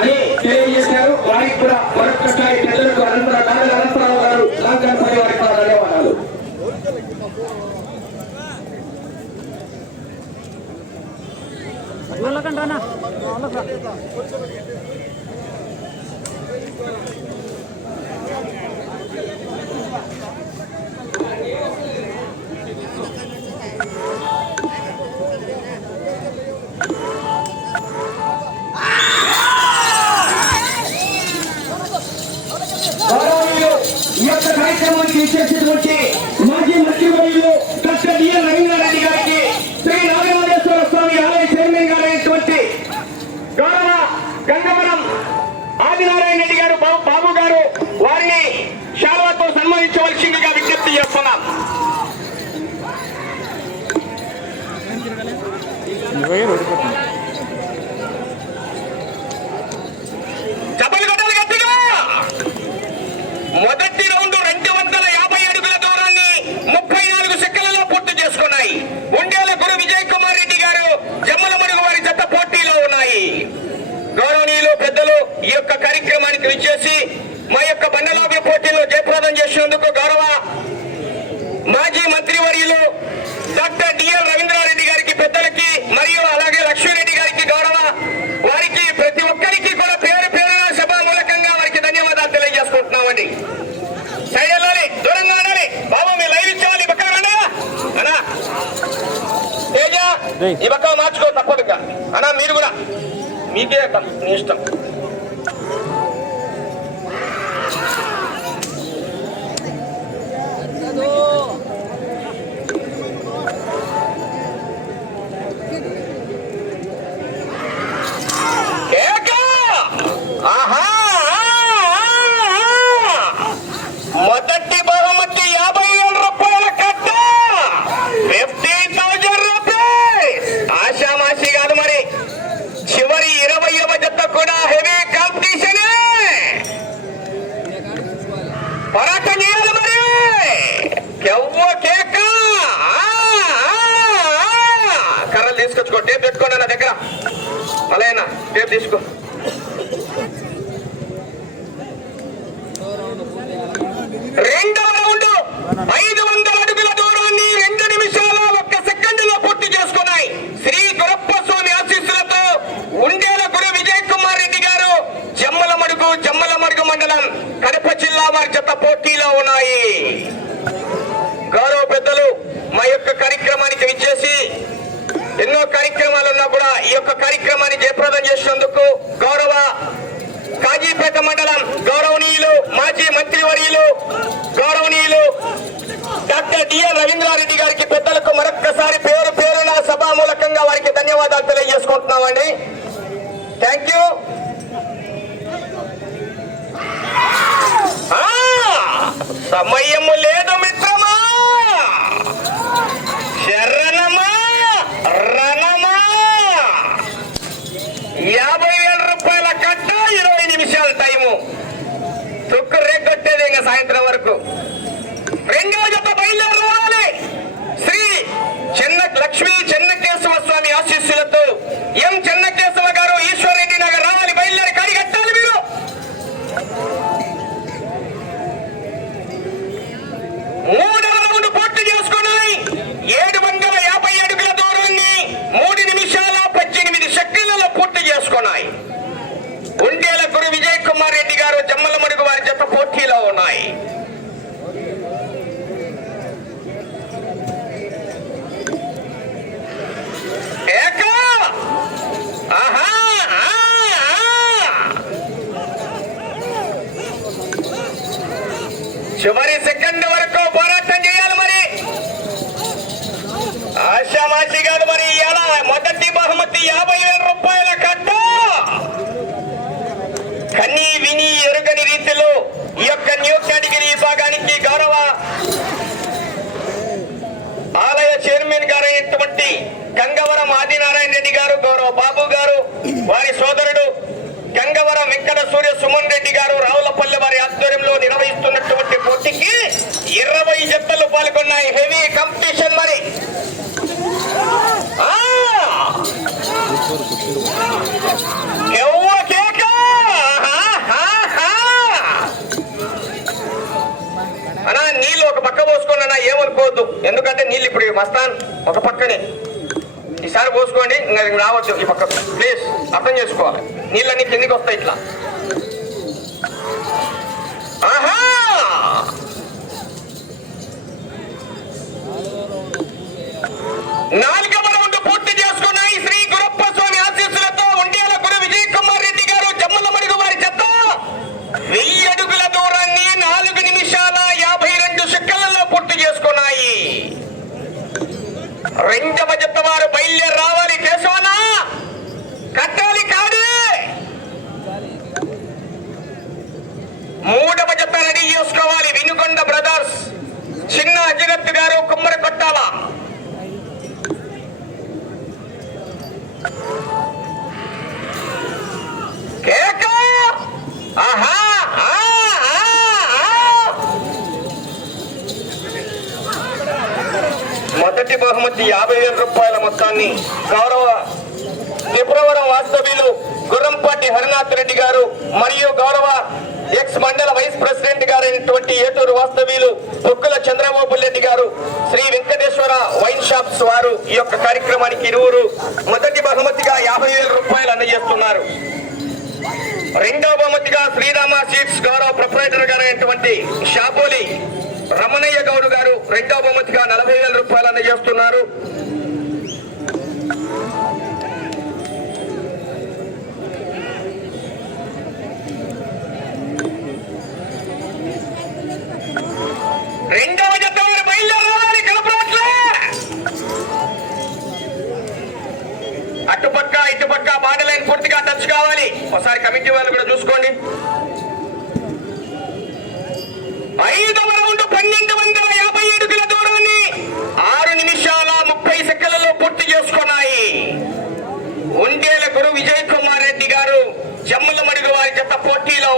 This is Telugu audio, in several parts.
అని తెలియజేశారు. వారికి కూడా మరొకసారి ప్రజలకు అనంతరావు గారు లంకనపల్లి వారికి కూడా ధన్యవాదాలు. గౌరవనీయులు కార్యక్రమానికి ఇచ్చేసినటువంటి మాజీ మంత్రివర్యులు డాక్టర్ డిఎన్ రవీంద్రారెడ్డి గారికి శ్రీ నాగరాజేశ్వర స్వామి ఆలయ చైర్మన్ గారైనటువంటి గౌరవ గంగవరం ఆదినారాయణ రెడ్డి గారు బాబు గారు వారిని శాలువాతో సన్మానించవలసిందిగా విజ్ఞప్తి చేస్తున్నాం. డబల్ కొట్టాలి గట్టిగా మొదటి రౌండ్ రెండు వందల యాభై అడుగుల దూరాన్ని ముప్పై నాలుగు సెకండ్లలో పూర్తి చేసుకున్నాయి ఉండేల గురు విజయ్ కుమార్ రెడ్డి గారు జమ్మల మడుగు వారి జత పోటీలో ఉన్నాయి గౌరవనీయులు పెద్దలు ఈ యొక్క కార్యక్రమానికి విచ్చేసి మా యొక్క బండలాగుల పోటీలో జయప్రదం చేసినందుకు గౌరవ మాజీ మంత్రివర్యులు డాక్టర్ డిఎల్ రవీంద్రారెడ్డి గారికి పెద్దలకి మరియు అలాగే లక్ష్మీరెడ్డి గారికి గౌరవ వారికి ప్రతి ఒక్కరికి కూడా పేరు పేరున సభా మూలకంగా వారికి ధన్యవాదాలు తెలియజేసుకుంటున్నామండి. సైడ్ వెళ్ళాలి దూరంగా ఉండాలి. బాబు మీ లైవ్ ఇచ్చేవాలి ఈ పక్క రండి అన్నా? తేజ ఈ పక్క మార్చుకో తప్పదుగా. అన్నా మీరు కూడా. మీకే ఇష్టం. టేప్ తీసుకో. రెండవ రౌండ్. ఐదు వందల అడుగుల దూరాన్ని రెండు నిమిషాల ఒక్క సెకండ్లో పూర్తి చేసుకున్నాయి. శ్రీ గురప్ప స్వామి ఆశీస్సులతో ఉండేల గురు విజయ్ కుమార్ రెడ్డి గారు జమ్మల మడుగు జమ్మల మండలం కడప జిల్లా వారి జత పోటీలో ఉన్నాయి గౌరవ పెద్దలు మా యొక్క కార్యక్రమానికి విచ్చేసి ఎన్నో కార్యక్రమాలు ఉన్నా కూడా ఈ యొక్క కార్యక్రమాన్ని జయప్రదం చేసినందుకు గౌరవ కాజీపేట మండలం గౌరవనీయులు మాజీ మంత్రివర్యులు గౌరవనీయులు డాక్టర్ డిఎన్ రవీంద్రారెడ్డి గారికి పెద్దలకు మరొక్కసారి పేరు పేరున సభా మూలకంగా వారికి ధన్యవాదాలు తెలియజేసుకుంటున్నామండి. థ్యాంక్ యూ సమయము లేదు మిత్రమా శరణమా రణమా యాభై వేల రూపాయల కట్ట ఇరవై నిమిషాల టైము తుక్కు రేగొట్టేది ఇంకా సాయంత్రం వరకు రెండవ జత బయలుదేరి రావాలి శ్రీ చెన్న లక్ష్మీ చెన్నకేశవ స్వామి ఆశీస్సులతో ఎం చెన్నకేశవ గారు ఈశ్వరెడ్డి నగర్ రావాలి బయలుదేరి కడి కట్టాలి మీరు మూడవ రౌండ్ పూర్తి చేసుకున్నాయి ఏడు వందల యాభై అడుగుల దూరాన్ని మూడు నిమిషాల పద్దెనిమిది సెకండ్లలో పూర్తి చేసుకున్నాయి ఉండేల గురు విజయ్ కుమార్ రెడ్డి గారు జమ్మల మడుగు వారి జత పోటీలో ఉన్నాయి ఏక! ఆహా! ఆ! ఆ! చివరి సెకండ్ వరకు పోరాటం చేయాలి మరి ఆశామాషి కాదు మరి ఇలా మొదటి బహుమతి యాభై వేల రూపాయల కట్ట కన్నీ విని ఎరుగని రీతిలో ఈ యొక్క న్యూ కేటగిరీ విభాగానికి గౌరవ ఆలయ చైర్మన్ గంగవరం ఆదినారాయణ రెడ్డి గారు గౌరవ బాబు గారు వారి సోదరుడు గంగవరం వెంకట సూర్య సుమన్ రెడ్డి గారు రావులపల్లి వారి ఆధ్వర్యంలో నిర్వహిస్తున్నటువంటి పోటీకి ఇరవై జట్లు పాల్గొన్నాయి. హెవీ కాంపిటీషన్ మరి. ఎవరు పోసుకోండి అన్న ఏమనుకోవద్దు. ఎందుకంటే నీళ్ళు ఇప్పుడు మస్తాన్ ఒక పక్కనే. ఈసారి పోసుకోండి ఇంకా రావచ్చు ఈ పక్క. ప్లీజ్ అర్థం చేసుకోవాలి. నీళ్ళన్నీ కిందికి వస్తాయి ఇట్లా ఆహా నాలుగవ రౌండ్ పూర్తి చేసుకున్నాయి శ్రీ గురప్ప స్వామి ఆశీస్సులతో ఉండియాల గురు విజయ్ కుమార్ రెడ్డి గారు జమ్మల మడుగు వారి చెత్త వెయ్యి అడుగుల దూరాన్ని నాలుగు నిమిషాల యాభై రెండు సెకండ్లలో పూర్తి చేసుకున్నాయి రెండవ జత వారు బయలుదేరి రావాలి కేశవనా కట్టాలి కాదు మూడవ జత రెడీ చేసుకోవాలి వినుకొండ బ్రదర్స్ చిన్న అజిరత్ గారు కుమ్మరి కొట్టాల కేక ఆహా ఆ, ఆ, ఆ. మొదటి బహుమతి యాభై వేల రూపాయల మొత్తాన్ని గౌరవ త్రిపురవరం వాస్తవ్యులు గుర్రంపాటి హరినాథ్ రెడ్డి గారు మరియు గౌరవ ఎక్స్ మండల వైస్ ప్రెసిడెంట్ గారైనటువంటి ఏటూరు వాస్తవ్యులు ముక్కుల చంద్రబాబు రెడ్డి గారు శ్రీ వెంకటేశ్వర వైన్ షాప్స్ వారు ఈ యొక్క కార్యక్రమానికి ఇరువురు మొదటి బహుమతిగా యాభై వేల రూపాయలు అందజేస్తున్నారు. రెండవ బహుమతిగా శ్రీరామ సీడ్స్ గౌరవ ప్రొపరేటర్ గారైనటువంటి షాపోలి రమణయ్య గౌడ్ గారు రెండవ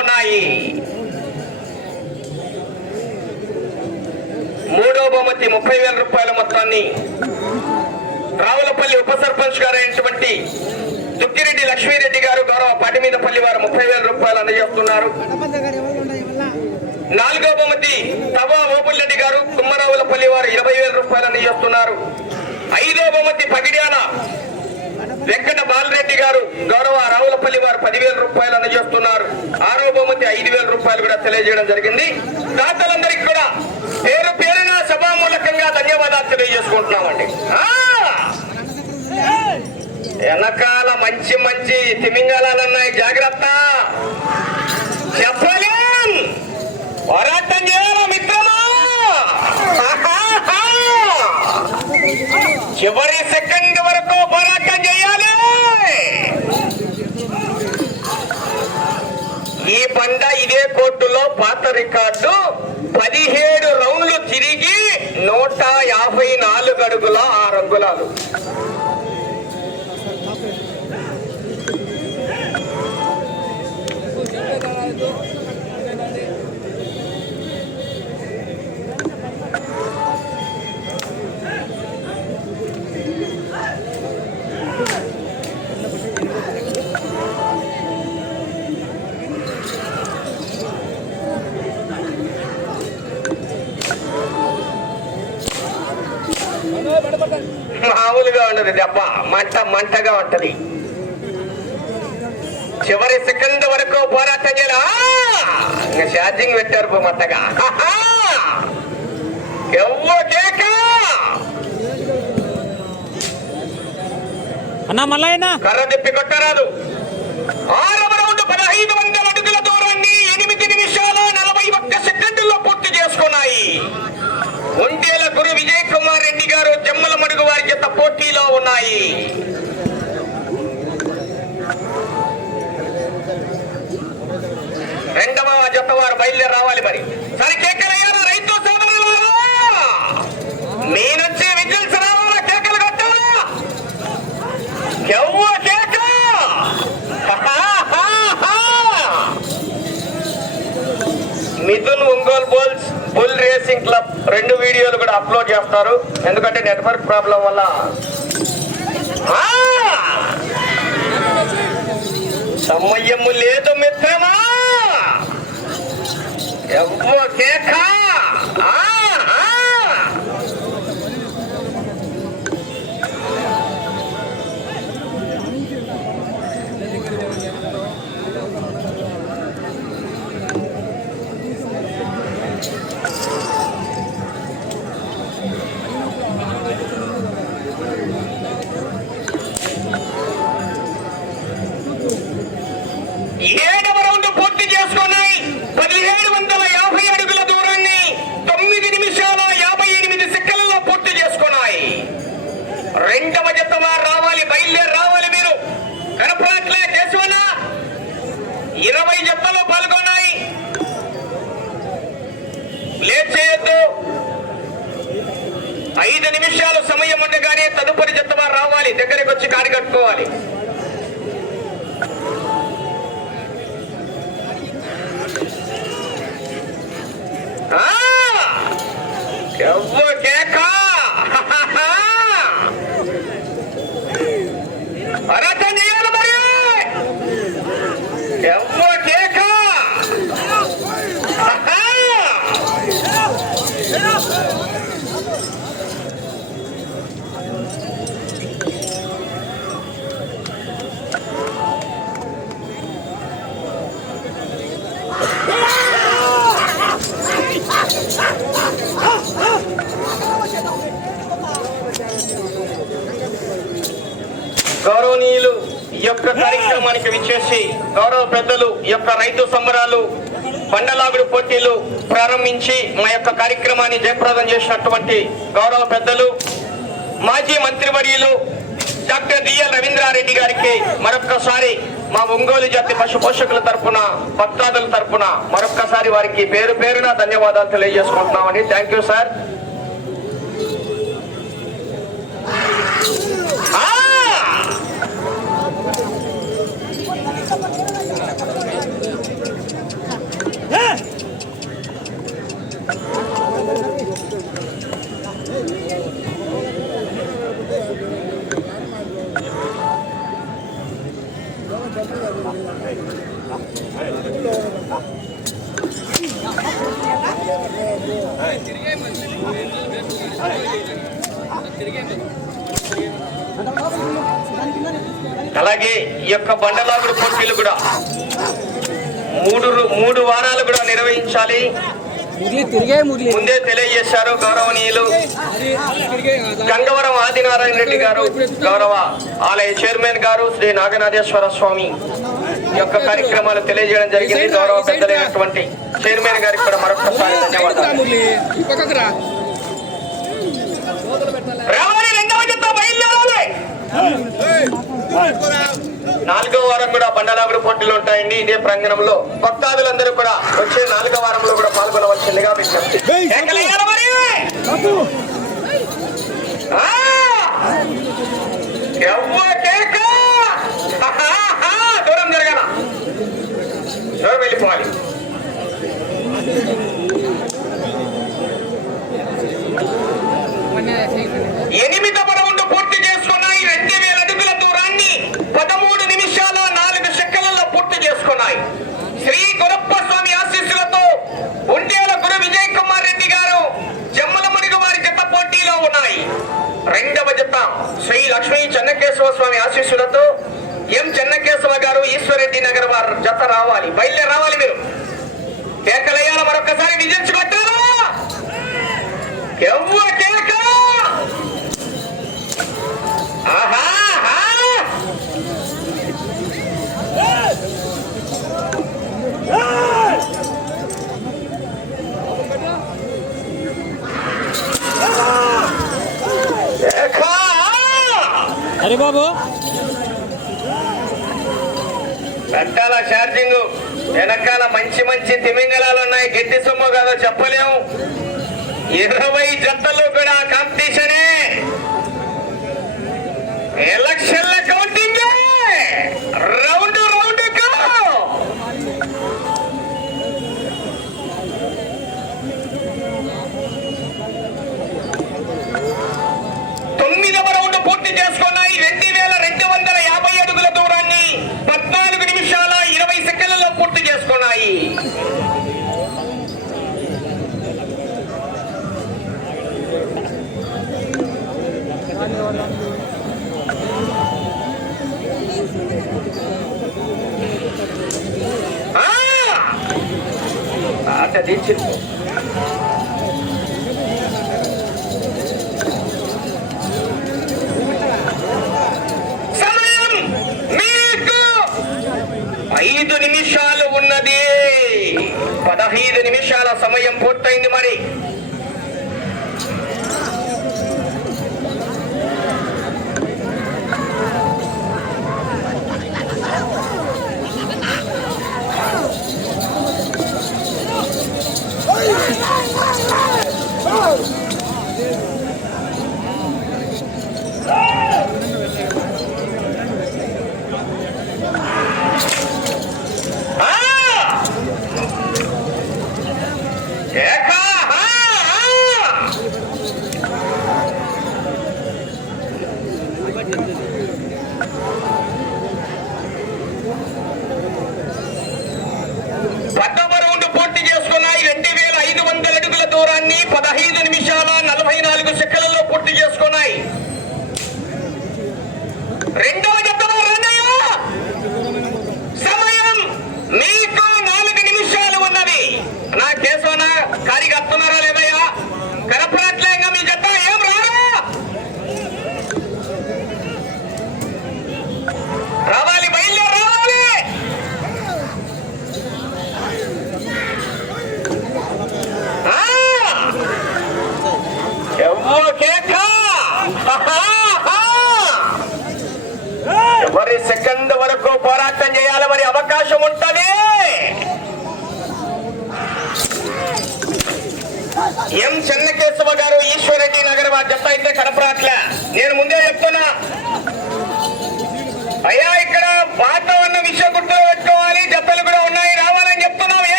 ఉన్నాయి. మూడో బహుమతి ముప్పై వేల రూపాయల మొత్తాన్ని రావులపల్లి ఉప సర్పంచ్ గారైనటువంటి దుక్కిరెడ్డి లక్ష్మీరెడ్డి గారు గౌరవ పాటిమీదపల్లి వారు ముప్పై వేల రూపాయలు అందజేస్తున్నారు. నాలుగో బహుమతి తవా ఓపుల్రెడ్డి గారు కుమ్మరావులపల్లి వారు ఇరవై వేల రూపాయలు అందజేస్తున్నారు. ఐదో బహుమతి పగిడ్యాల వెంకట బాలరెడ్డి గారు గౌరవ రావులపల్లి వారు పదివేల రూపాయలు అందజేస్తున్నారు. ఆరో బహుమతి ఐదు వేల రూపాయలు కూడా తెలియజేయడం జరిగింది. దాతలందరికీ కూడా పేరు పేరున సభామూలకంగా ధన్యవాదాలు తెలియజేసుకుంటున్నామండి. వెనకాల మంచి మంచి తిమింగళాలున్నాయి జాగ్రత్త. చెప్పలేం. పోరాటం చేయాలా చివరి సెకండ్ వరకు పోరాటం చేయాలి. ఈ పండ ఇదే కోర్టులో పాత రికార్డు. పదిహేడు రౌండ్లు తిరిగి నూట యాభై నాలుగు అడుగుల ఆరు అంగుళాలు. ఉండదు దెబ్బ మంట మంటగా ఉంటది. చివరి సెకండ్ వరకు పోరాటం చేయాలి! ఇంకా ఛార్జింగ్ పెట్టారు! ఎవ్వ కేక! అన్నా మళ్ళా కర్ర తిప్పి కొట్టరాదు. ఆరవ రౌండ్ పదహైదు వందల అడుగుల దూరాన్ని ఎనిమిది నిమిషాల నలభై ఒక్క సెకండ్లో పూర్తి చేసుకున్నాయి ఒంటేల గురు విజయ్ కుమార్ రెడ్డి గారు జమ్మల మడుగు వారి జత పోటీలో ఉన్నాయి రెండవ గారు బయలుదేరి రావాలి మరి. సరే కేకలయ్యారు రైతు సోదరులు నేనొచ్చి విజిల్స్ రావాలా? కేకలు కట్టాలా? ఎవ్వ కేక! Mithun Ongole bulls bull racing club రెండు వీడియోలు కూడా అప్లోడ్ చేస్తారు. ఎందుకంటే నెట్వర్క్ ప్రాబ్లం వల్ల రావాలి బయలుదేరి రావాలి మీరు. కనపడట్లే కేశవన్న ఇరవై జతలు పాల్గొన్నాయి. లేట్ చేయొద్దు. ఐదు నిమిషాలు సమయం ఉండగానే తదుపరి జతగా రావాలి దగ్గరికి వచ్చి కాడి కట్టుకోవాలి. ఎవ్వ కేక? అరట యొక్క కార్యక్రమానికి విచ్చేసి గౌరవ పెద్దలు ఈ యొక్క రైతు సంబరాలు బండలాగుడు పోటీలు ప్రారంభించి మా యొక్క కార్యక్రమాన్ని జయప్రదం చేసినటువంటి గౌరవ పెద్దలు మాజీ మంత్రివర్యులు డాక్టర్ డిఎల్ రవీంద్రారెడ్డి గారికి మరొక్కసారి మా ఒంగోలు జాతి పశు పోషకుల తరపున భక్తాదుల తరపున మరొక్కసారి వారికి పేరు పేరున ధన్యవాదాలు తెలియజేసుకుంటున్నామని థ్యాంక్ యూ సార్. అలాగే ఈ యొక్క బండలాగుడు పోటీలు కూడా మూడు మూడు వారాలు కూడా నిర్వహించాలి. ముందే తెలియజేశారు గౌరవనీయులు గంగవరం ఆదినారాయణ రెడ్డి గారు గౌరవ ఆలయ చైర్మన్ గారు శ్రీ నాగనాథేశ్వర స్వామి యొక్క కార్యక్రమాలు తెలియజేయడం జరిగింది. గౌరవ పెద్దలైనటువంటి చైర్మన్ గారికి కూడా మరొకసారి ధన్యవాదాలు. నాలుగో వారం కూడా బండలాగుడు పోటీలు ఉంటాయండి ఇదే ప్రాంగణంలో. భక్తాదులందరూ కూడా వచ్చే నాలుగో వారంలో కూడా పాల్గొనవలసిందిగా విజ్ఞప్తి. దూరం వెళ్ళిపోవాలి. ఎనిమిది రౌండ్ పూర్తి చేసుకున్నాయి రెండు వేల అడుగుల దూరాన్ని పదమూడు నిమిషాల నాలుగు సెకండ్లలో పూర్తి చేసుకున్నాయి. శ్రీ గురప్ప స్వామి ఆశీస్సులతో ఉండేల గురు విజయ్ కుమార్ రెడ్డి గారు జమ్మల మునిగి వారి జత పోటీలో ఉన్నాయి. రెండవ జత శ్రీ లక్ష్మీ చెన్నకేశవ స్వామి ఆశీస్సులతో ఎం చెన్నకేశవ గారు ఈశ్వరెడ్డి నగర్ వారు జత రావాలి. బయలుదేరి రావాలి మీరు. కేకలయ్యాల మరొకసారి నిజంచుకుంటారా ఎవ్వ కేక? ఆహా. అరే బాబు. వెనకాల ఛార్జింగ్. వెనకాల మంచి మంచి తిమింగళాలు ఉన్నాయి గట్టి సొమ్ము కాదో చెప్పలేము. ఇరవై జతలు కూడా కాంపిటీషనే ఎలక్షన్ల కౌంటింగ్ ఐదు నిమిషాలు ఉన్నది. పదహైదు నిమిషాల సమయం పూర్తయింది మరి.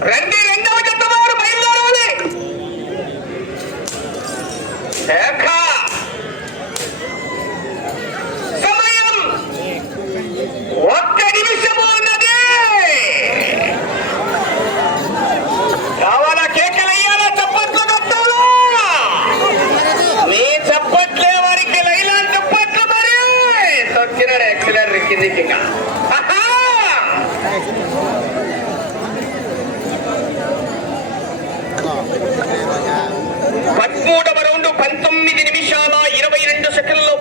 ¡Prende!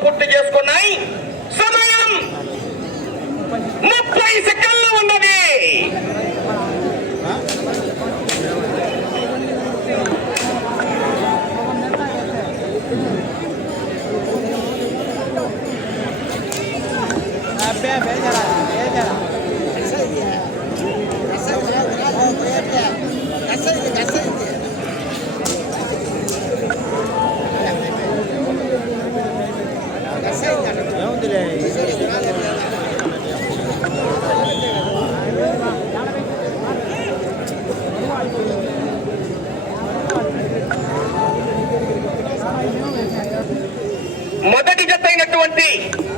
పూర్తి చేసుకున్నాయి. సమయం ముప్పై సెకండ్ ఉన్నటువంటి